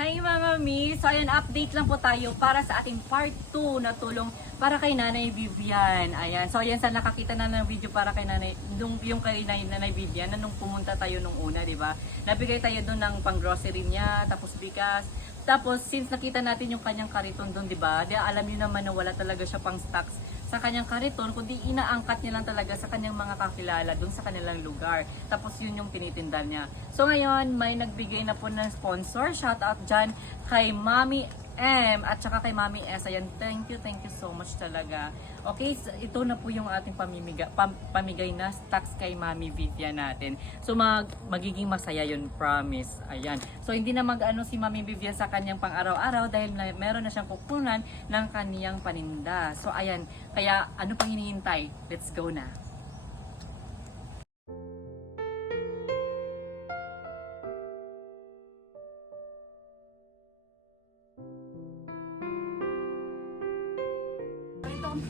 Hi Mama Mi! So ayan, update lang po tayo para sa ating part 2 na tulong para kay Nanay Vivian. Ayan, so ayan, sa nakakita na ng video para kay Nanay, yung kay Nanay Vivian na nung pumunta tayo nung una, di ba? Nabigay tayo doon ng pang-grocery niya, tapos bigas. Tapos since nakita natin yung kanyang kariton doon, di ba? Di alam niyo naman na wala talaga siya pang stocks sa kanyang kariton, kundi inaangkat niya lang talaga sa kanyang mga kakilala doon sa kanilang lugar. Tapos yun yung tinitinda niya. So ngayon, may nagbigay na po ng sponsor. Shout out dyan kay Mami M at saka kay Mami S. Ayan, thank you so much talaga. Okay, so ito na po yung ating pamigay na stocks kay Mami Vivian natin. So magiging masaya yun, promise. Ayan. So hindi na mag-ano si Mami Vivian sa kanyang pang-araw-araw dahil meron na siyang kukunan ng kaniyang paninda. So ayan, kaya ano pang hinihintay? Let's go na.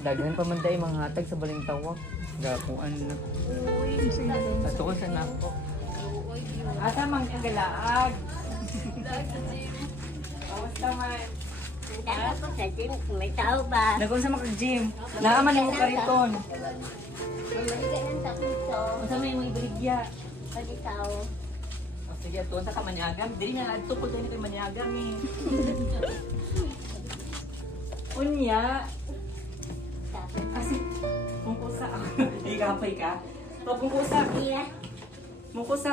Daghan pa man tayo mga hatag sa baling tawag. Gapuan na. Ato ko sa nako. Asa mang kagalaag. Kamusta man? Nagkaka ko sa gym, may tao ba? Nagkon sa makag-gym. Naaman yung kariton. Mamaligan ng tapuso, Unsa may mga ibaligya. pati tao. O sige, tuon sa kamanyagam. Dili na adto po tayo kay manyagam eh. Unya, kasi mungkusa ako. Ikapay ka. Mungkusa. Iya. Mungkusa.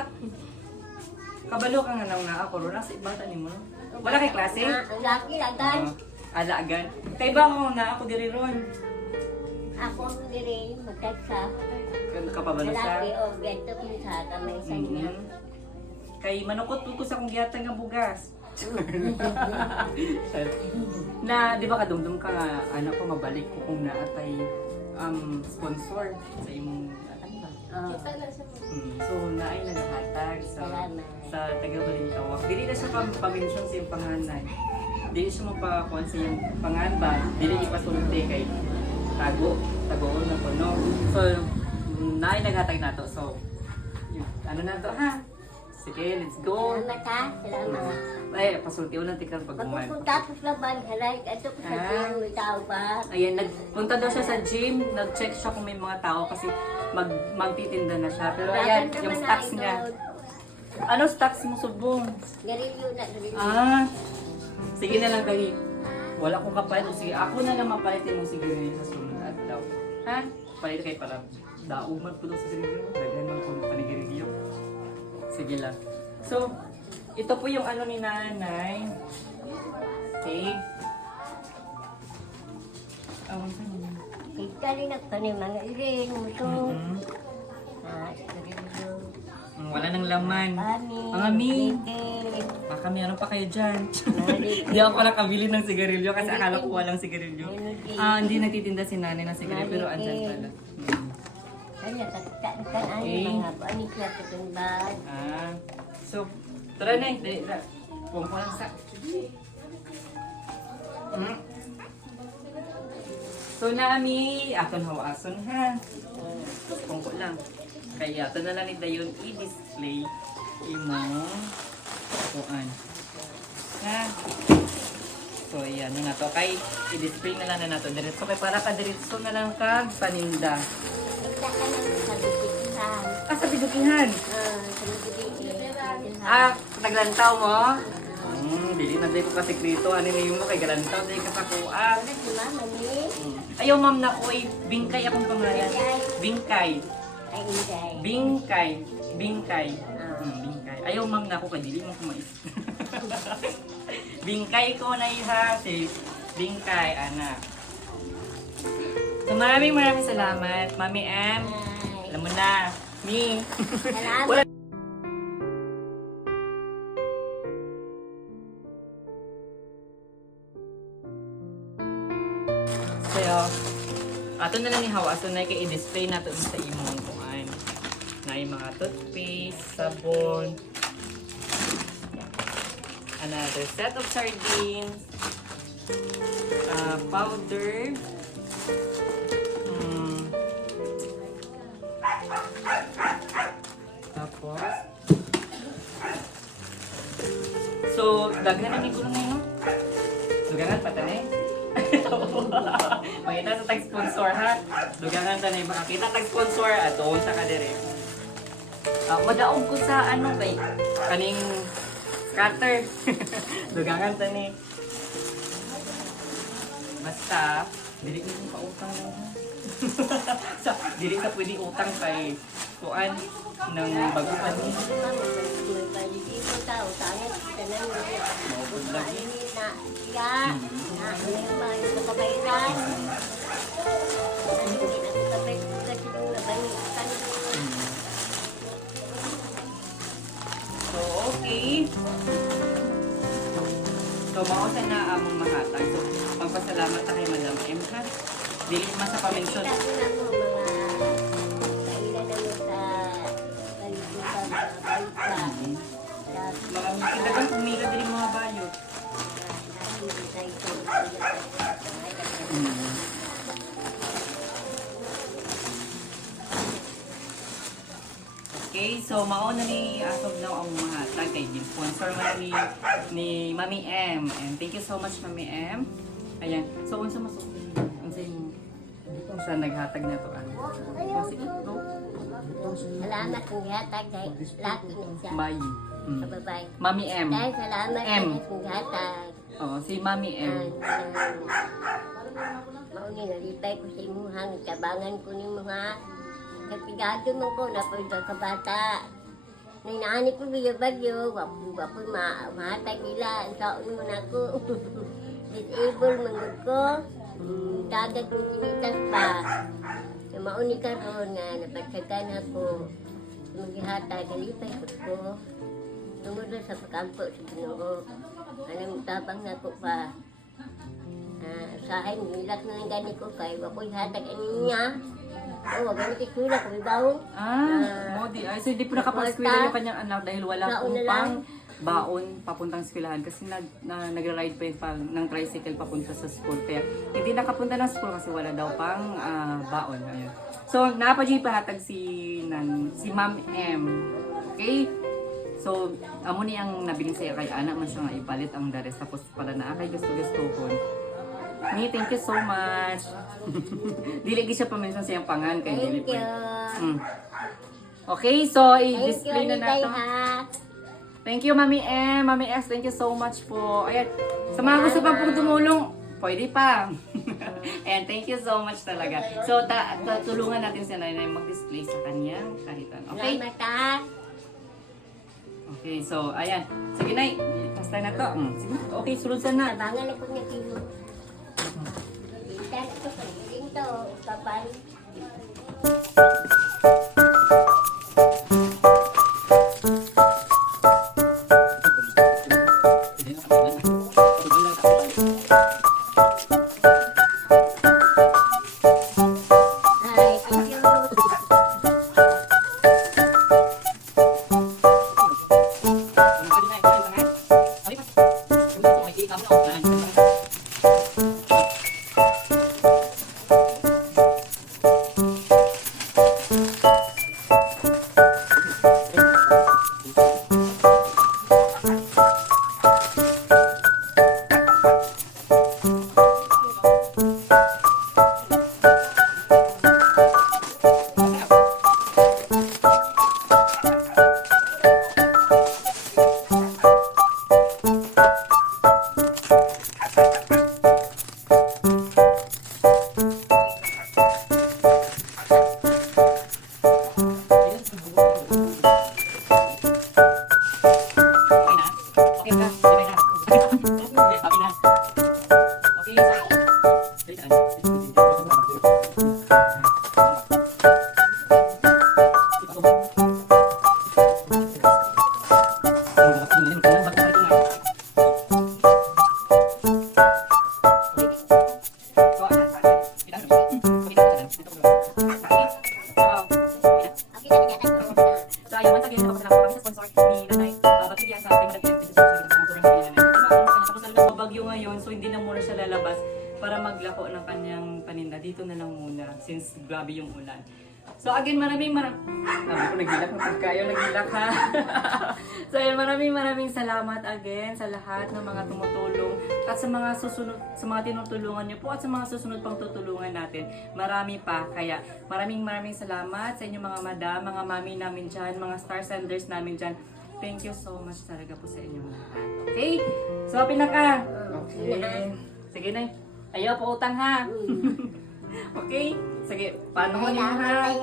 Kabalo ka nga na ako. Rona sa ibata ni mo. Wala kay klase? Ang laki agad. Alagan. Kay ba ako na ako diri ron? Ako ang dirin, magkagsa. Kapabalo sa. Lalaki o ganito kung sa kamay sa niya. Kay manukot ko sa kong giyatan nga bugas. Na, di ba kadumdum ka nga, anak ko mabalik ko kung naatay sponsor sa imong, ano ba? So, naay naghatag sa taga-Balintawak. Dili na siya paminsyon sa iyong panganay. Dili siya mapakuan sa iyong panganba. Dili ipasulti kay tagoon na po, no? So, naay naghatag na to. So, yun, ano na to, ha? Sige, let's go. Salamat ha, salamat. Ay, pasulti ulang tikang pagkuman. Pagpupunta ko sa laban, halay, ato ko sa gym, may tao ba? Ayan, nagpunta daw siya sa gym, nag-check siya kung may mga tao kasi magtitinda na siya. Pero ayan, yung stocks niya. Ano stocks mo, subong? Garilyo na, garilyo. Sige na lang kay. Wala kong kapalit. O sige, ako na lang mapalitin mo sige sa sunod at daw. Ha? Palit kay para dauman po daw sa sinigil. Daghan man kung panigirilyo. Sige lang. So, ito po yung ano ni nanay. Okay. Ikalinag pa ni mga iring, muto. Garilyo. Wala nang laman. Kami. Mga mi. Bigay. Baka meron pa kayo dyan. Hindi ako pala kabili ng sigarilyo kasi akala ko walang sigarilyo. Hindi nagtitinda si nanay ng sigarilyo pero andyan pala. Kanya, kan mga panik na itong bag. So, tara na eh. Puwang ko lang sa... So, nami, aton hawason ha. Puwang ko lang. Kaya, ito na lang ni Dayon i-display imong kuan. Ha? So, yan na to. Kay, i-display na lang na nato. Diretso kay para ka diretso na lang kag paninda. Kita ka lang sa bibigihan. Sa bidukihan. Sa bibigihan. Naglantaw mo? Dili na dahil ko ka sekreto. Ano na mo kay galantaw dahil ka sa kuan. Ano si Mama ni? Ayaw ma'am na ko bingkay akong pangalan. Bingkay. Ay, Inday. Bingkay. Bingkay. Bingkay. Ayaw ma'am na ko kay dili mo kumais. Bingkay ko na iha. Si Bingkay, anak. So maraming salamat. Mami M. Ay. Alam mo na. Mi. Salamat. Wala. So, ato na lang ni Hawa. So, na kay i-display nato sa imong kuan. Na yung mga toothpaste, sabon, another set of sardines, powder, tapos So, daghan na gigulo ngayon, no? Dugangan pa tanay. Makita sa tag-sponsor, ha? Dugangan tanay. Makita tag-sponsor, at doon sa kadere. Madaog ko sa ano kay kaning scatter. Dugangan tanay. Basta, dili ko pa utang mo. Dili sa pwede utang kay kuan ng baguhan ni. Maupod lagi. So, okay. So, mausan na among mahatag. So, magpasalamat na kay Madam M, ha? Dili man sa pamenson. Mga dagang pumila din yung mga bayot. Okay, so mauna ni Asob na ang mahatag kay sponsor man ni Mami M. And thank you so much Mami M. Ayan. So unsa mas unsa yung sa naghatag na to ano? Sige, go. Salamat kung hatag dahil laki na siya. Bye. Bye-bye. Mami M. Dahil salamat M. kung hatag. Oh, si Mami M. Mauni nalipay ko sa imuhang kabangan ko ni mga kapigado man ko na pwede ka bata. Nainani ko biya bagyo, wapo mahatag nila sa uno na ko. Disable manggod ko. Dagat ko sinitas pa. Sa mauni karon nga napagsagan ako. Maghihatag nalipay ko. Tungod sa pagkampo sa Ginoo. Anong tabang na ko pa. Sa akin, nilak na ng gani ko kay wapoy hatag niya. Oo, ganito ikulat ko ibawon. Modi. Ay, so hindi po nakapag-eskwela yung kanyang anak dahil wala pong pang baon papuntang eskwelahan kasi nagra-ride pa yun ng tricycle papunta sa school. Kaya hindi nakapunta ng school kasi wala daw pang baon. Ayun. So, napadyay pahatag si Ma'am M. Okay? So, amo ni ang nabiling sa'yo kay Ana man siya nga ipalit ang dares tapos pala na kay gusto-gusto ko. Ni, thank you so much. Dili gi siya paminsan siyang pangan kay dili Thank you. Okay, so Thank i-display you, na nato. Thank you, Mami M. Mami S, thank you so much po. Ayan, sa mga gusto pa pong tumulong, pwede pa. And thank you so much talaga. So, tulungan natin si Nanay mag-display sa kanyang kahitan. Okay? Salamat. Okay, so, ayan. Sige, Nay. Pastay na to. Sige, okay, sunod sa na. Abangan ako niya kimo. Itan ito, pagkiling to, kapal. Ay, thank you. para maglako ng kanyang paninda. Dito na lang muna since grabe yung ulan. So again, sabi ko nagilak na pagkayo, nagilak ha. So ayun, maraming salamat again sa lahat ng mga tumutulong at sa mga susunod, sa mga tinutulungan niyo po at sa mga susunod pang tutulungan natin. Marami pa. Kaya maraming salamat sa inyo mga madam, mga mami namin dyan, mga star senders namin dyan. Thank you so much talaga po sa inyong lahat. Okay? So, pinaka. Okay. Sige na. Ayaw po utang ha. Okay? Sige, paano ko niyo ha?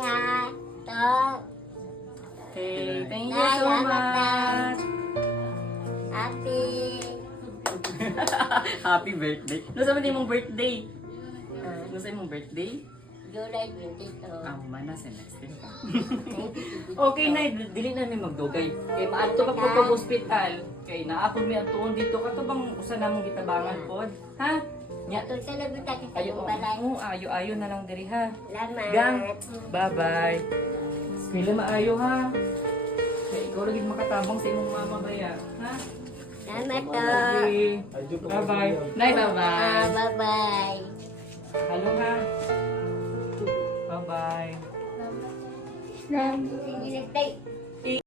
Okay, thank you so much. Happy. Happy birthday. Ano sa mong birthday? Ano sa mong birthday? July 22. Mana sa next day. Okay na, dili namin magdugay. Kay maadto pa po sa hospital. Kay naapod mi adtuon dito katubang usa namong gitabangan pod. Ha? Nya Ito talaga tayo sa ayo balay. ayo na lang diri ha. Salamat. Gang. Bye-bye. Pila maayo ha. Kay ikaw lagi makatabang sa imong mama baya, ha? Salamat to. Okay. Bye-bye. Nay, bye-bye. Bye-bye. Hello ha. Bye-bye. Sige,